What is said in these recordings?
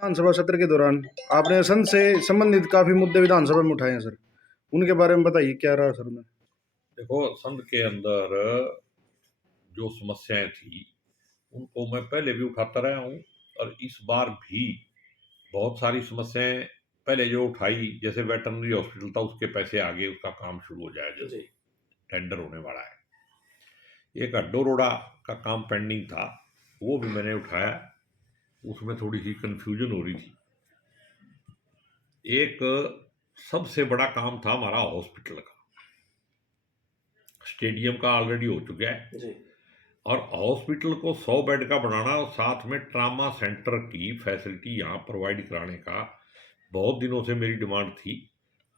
विधानसभा सत्र के दौरान आपने संघ से संबंधित काफी मुद्दे विधानसभा में उठाए हैं सर, उनके बारे में बताइए क्या रहा सर में। देखो, संघ के अंदर जो समस्याएं थी उनको मैं पहले भी उठाता रहा हूं और इस बार भी बहुत सारी समस्याएं पहले जो उठाई, जैसे वेटरनरी हॉस्पिटल था उसके पैसे आगे, उसका काम शुरू हो जाए, जल्दी टेंडर होने वाला है। एक अड्डो रोड़ा का काम पेंडिंग था, वो भी मैंने उठाया, उसमें थोड़ी सी कंफ्यूजन हो रही थी। एक सबसे बड़ा काम था हमारा हॉस्पिटल का, स्टेडियम का ऑलरेडी हो चुका है जी। और हॉस्पिटल को 100 बेड का बनाना और साथ में ट्रामा सेंटर की फैसिलिटी यहाँ प्रोवाइड कराने का बहुत दिनों से मेरी डिमांड थी।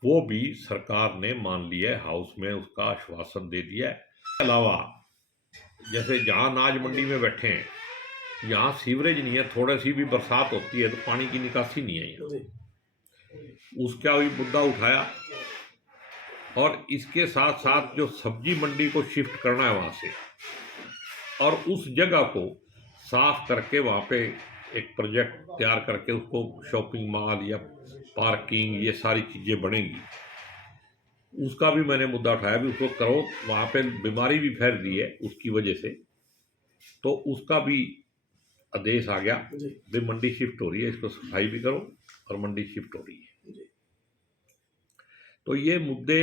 वो भी सरकार ने मान लिया है, हाउस में उसका आश्वासन दे दिया है। इसके अलावा जैसे जहाँ अनाज मंडी में बैठे हैं, यहाँ सीवरेज नहीं है, थोड़ी सी भी बरसात होती है तो पानी की निकासी नहीं है यहाँ, उसका भी मुद्दा उठाया। और इसके साथ साथ जो सब्जी मंडी को शिफ्ट करना है वहाँ से, और उस जगह को साफ करके वहाँ पे एक प्रोजेक्ट तैयार करके उसको शॉपिंग मॉल या पार्किंग ये सारी चीज़ें बनेंगी, उसका भी मैंने मुद्दा उठाया भी उसको करो। वहाँ पे बीमारी भी फैल रही है उसकी वजह से, तो उसका भी आदेश आ गया भी मंडी शिफ्ट हो रही है, इसको सफाई भी करो और मंडी शिफ्ट हो रही है। तो ये मुद्दे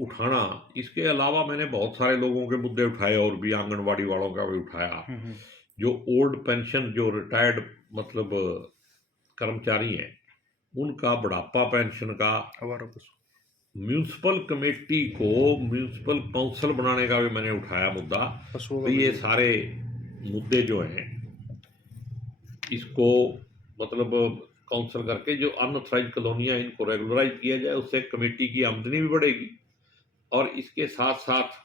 उठाना, इसके अलावा मैंने बहुत सारे लोगों के मुद्दे उठाए और भी आंगनवाड़ी वालों का भी उठाया। जो ओल्ड पेंशन, जो रिटायर्ड मतलब कर्मचारी हैं, उनका बुढ़ापा पेंशन का, म्यूनिसिपल कमेटी को म्यूनिसिपल काउंसिल बनाने का भी मैंने उठाया मुद्दा। तो ये सारे मुद्दे जो हैं इसको मतलब काउंसिल करके जो अनऑथराइज कॉलोनियां इनको रेगुलराइज किया जाए, उससे कमेटी की आमदनी भी बढ़ेगी और इसके साथ साथ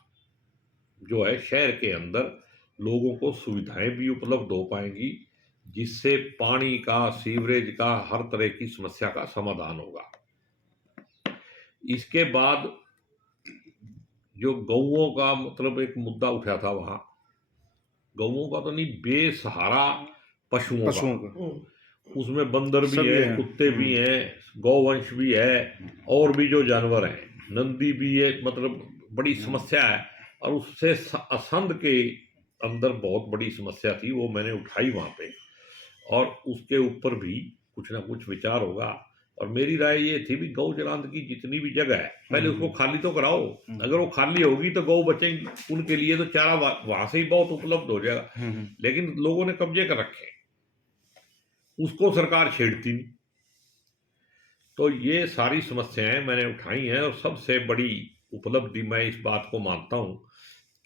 जो है शहर के अंदर लोगों को सुविधाएं भी उपलब्ध हो पाएंगी, जिससे पानी का, सीवरेज का, हर तरह की समस्या का समाधान होगा। इसके बाद जो गौओं का मतलब एक मुद्दा उठा था, वहां गौओं का तो नहीं, बेसहारा पशुओं का, उसमें बंदर भी है, कुत्ते भी हैं, गौवंश भी है और भी जो जानवर हैं, नंदी भी है, मतलब बड़ी समस्या है। और उससे असंध के अंदर बहुत बड़ी समस्या थी, वो मैंने उठाई वहां पे, और उसके ऊपर भी कुछ ना कुछ विचार होगा। और मेरी राय ये थी भी गौ जलांत की जितनी भी जगह है पहले उसको खाली तो कराओ, अगर वो खाली होगी तो गौ बचेंगी, उनके लिए तो चारा वहां से ही बहुत उपलब्ध हो जाएगा। लेकिन लोगों ने कब्जे कर रखे, उसको सरकार छेड़ती नहीं। तो ये सारी समस्याएं मैंने उठाई हैं और सबसे बड़ी उपलब्धि मैं इस बात को मानता हूं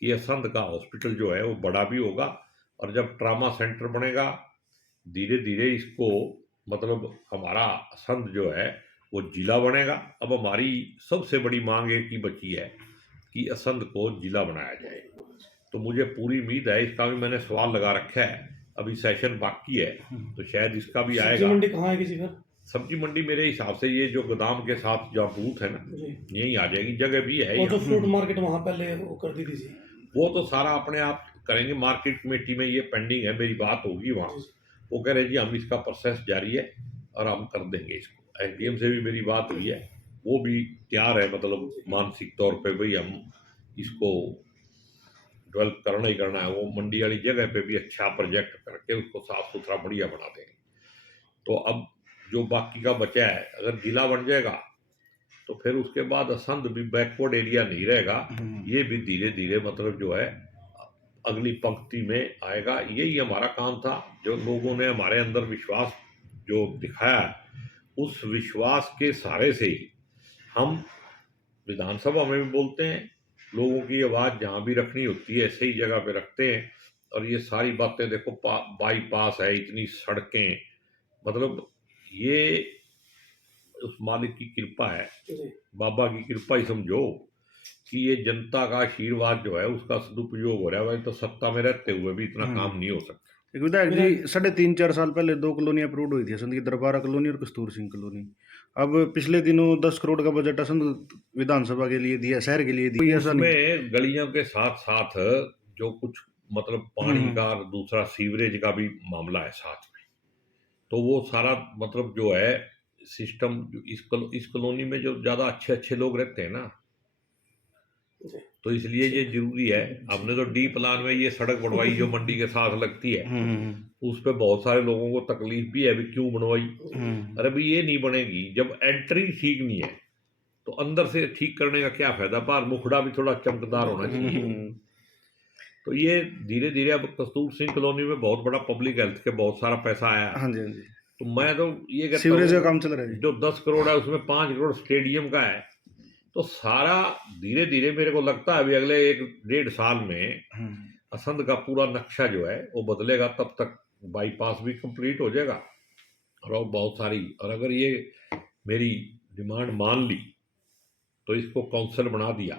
कि असंध का हॉस्पिटल जो है वो बड़ा भी होगा, और जब ट्रामा सेंटर बनेगा धीरे धीरे इसको मतलब हमारा असंध जो है वो जिला बनेगा। अब हमारी सबसे बड़ी मांग एक ही बची है कि असंध को जिला बनाया जाए। तो मुझे पूरी उम्मीद है, इसका भी मैंने सवाल लगा रखा है, अभी सेशन बाकी है तो शायद इसका भी आएगा। सब्जी मंडी कहाँ है किसी का? सब्जी मंडी मेरे हिसाब से ये जो गोदाम के साथ जहाँ बूथ है ना, यही आ जाएगी, जगह भी है। वो जो फ्रूट मार्केट वहाँ पहले वो कर दी थी, वो तो सारा अपने आप करेंगे, मार्केट कमेटी में ये पेंडिंग है, मेरी बात होगी वहाँ, वो कह रहे जी हम इसका प्रोसेस जारी है और हम कर देंगे इसको। एसडीएम से भी मेरी बात हुई है, वो भी तैयार है, मतलब मानसिक तौर पे भाई हम इसको डेवलप करना ही करना है। वो मंडी वाली जगह पे भी अच्छा प्रोजेक्ट करके उसको साफ सुथरा बढ़िया बना देंगे। तो अब जो बाकी का बचा है, अगर जिला बन जाएगा तो फिर उसके बाद असंध भी बैकवर्ड एरिया नहीं रहेगा, ये भी धीरे धीरे मतलब जो है अगली पंक्ति में आएगा। यही हमारा काम था, जो लोगों ने हमारे अंदर विश्वास जो दिखाया, उस विश्वास के सहारे से ही हम विधानसभा में भी बोलते हैं, लोगों की आवाज़ जहाँ भी रखनी होती है सही जगह पे रखते हैं। और ये सारी बातें देखो, बाईपास है, इतनी सड़कें, मतलब ये उस मालिक की कृपा है, बाबा की कृपा ही समझो कि ये जनता का आशीर्वाद जो है उसका सदुपयोग हो रहा है। वही तो सत्ता में रहते हुए भी इतना काम नहीं हो सकता। विधायक जी 3.5-4 साल पहले 2 कॉलोनी अप्रूव हुई थी, असंध की दरबारा कॉलोनी और कस्तूर सिंह कॉलोनी। अब पिछले दिनों 10 करोड़ का बजट असंध विधानसभा के लिए दिया, शहर के लिए दिया। उसमें गलियों के साथ साथ जो कुछ मतलब पानी का और दूसरा सीवरेज का भी मामला है साथ में, तो वो सारा मतलब जो है सिस्टम इस कॉलोनी में जो ज़्यादा अच्छे अच्छे लोग रहते हैं ना, जी। तो इसलिए ये जरूरी है। हमने तो डी प्लान में ये सड़क बनवाई जो मंडी के साथ लगती है, उस पे बहुत सारे लोगों को तकलीफ भी है, भी क्यों बनवाई। अरे भाई ये नहीं बनेगी जब एंट्री ठीक नहीं है तो अंदर से ठीक करने का क्या फायदा, बाहर मुखड़ा भी थोड़ा चमकदार होना चाहिए। तो ये धीरे धीरे अब कस्तूर सिंह कॉलोनी में बहुत बड़ा पब्लिक हेल्थ के बहुत सारा पैसा आया है। हाँ जी, हाँ जी। तो मैं तो ये कहता सीवरेज का हूँ काम चल रहा है जी। जो 10 करोड़ है उसमें 5 करोड़ स्टेडियम का है, तो सारा धीरे धीरे मेरे को लगता है अभी अगले 1-1.5 साल में असंध का पूरा नक्शा जो है वो बदलेगा, तब तक बाईपास भी कंप्लीट हो जाएगा और बहुत सारी। और अगर ये मेरी डिमांड मान ली तो इसको काउंसिल बना दिया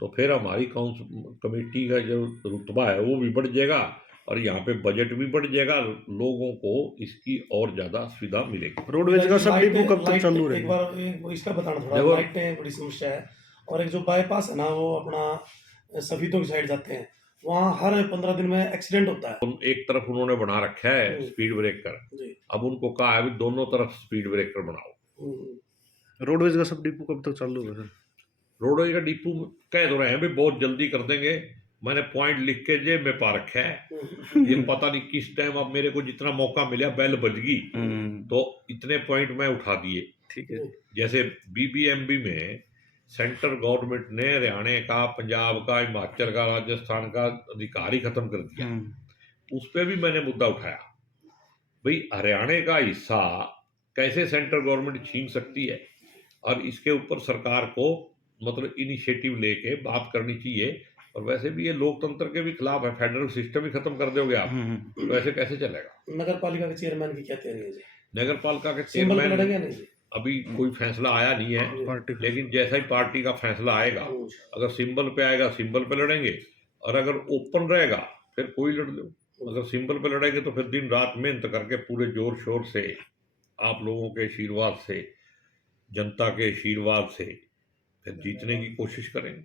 तो फिर हमारी कमेटी का जो रुतबा है वो भी बढ़ जाएगा और यहाँ पे बजट भी बढ़ जाएगा, लोगों को इसकी और ज्यादा सुविधा मिलेगी। रोडवेज का सब डिपो कब तक लाइट चालू एक रहेगा? बार वो इसका बताना थोड़ा, देखो- लाइटें बड़ी समस्या है। और एक जो बाईपास है ना, वो अपना सफीदों की साइड जाते हैं, वहाँ हर 15 दिन में एक्सीडेंट होता है। एक तरफ उन्होंने बना रखा है स्पीड ब्रेकर, जी। अब उनको कहा है भी दोनों तरफ स्पीड ब्रेकर बनाओ। रोडवेज का सब डिपो कब तक चालू होगा सर? रोडवेज का डिपो कह तो रहे हैं भी बहुत जल्दी कर देंगे, मैंने पॉइंट लिख के जेब में पा रखा है। ये पता नहीं किस टाइम अब मेरे को जितना मौका मिला बेल बज गई तो इतने पॉइंट मैं उठा दिए। ठीक है। जैसे बीबीएमबी में सेंट्रल गवर्नमेंट ने हरियाणा का, पंजाब का, हिमाचल का, राजस्थान का अधिकार ही खत्म कर दिया, उस पर भी मैंने मुद्दा उठाया भाई हरियाणा का हिस्सा कैसे सेंट्रल गवर्नमेंट छीन सकती है, और इसके ऊपर सरकार को मतलब इनिशिएटिव लेके बात करनी चाहिए। और वैसे भी ये लोकतंत्र के भी खिलाफ है, फेडरल सिस्टम ही खत्म कर दोगे आप, तो ऐसे कैसे चलेगा। नगर पालिका के चेयरमैन की क्या तैयारी है जी? नगर पालिका के सिंबल पे चेयरमैन लड़ेंगे नहीं जी? अभी कोई फैसला आया नहीं है, पार्टी लेकिन जैसा ही पार्टी का फैसला आएगा, अगर सिंबल पे आएगा सिंबल पे लड़ेंगे, और अगर ओपन रहेगा फिर कोई लड़ लो। अगर सिंबल पे लड़ेंगे तो फिर दिन रात मेहनत करके पूरे जोर शोर से, आप लोगों के आशीर्वाद से, जनता के आशीर्वाद से फिर जीतने की कोशिश करेंगे।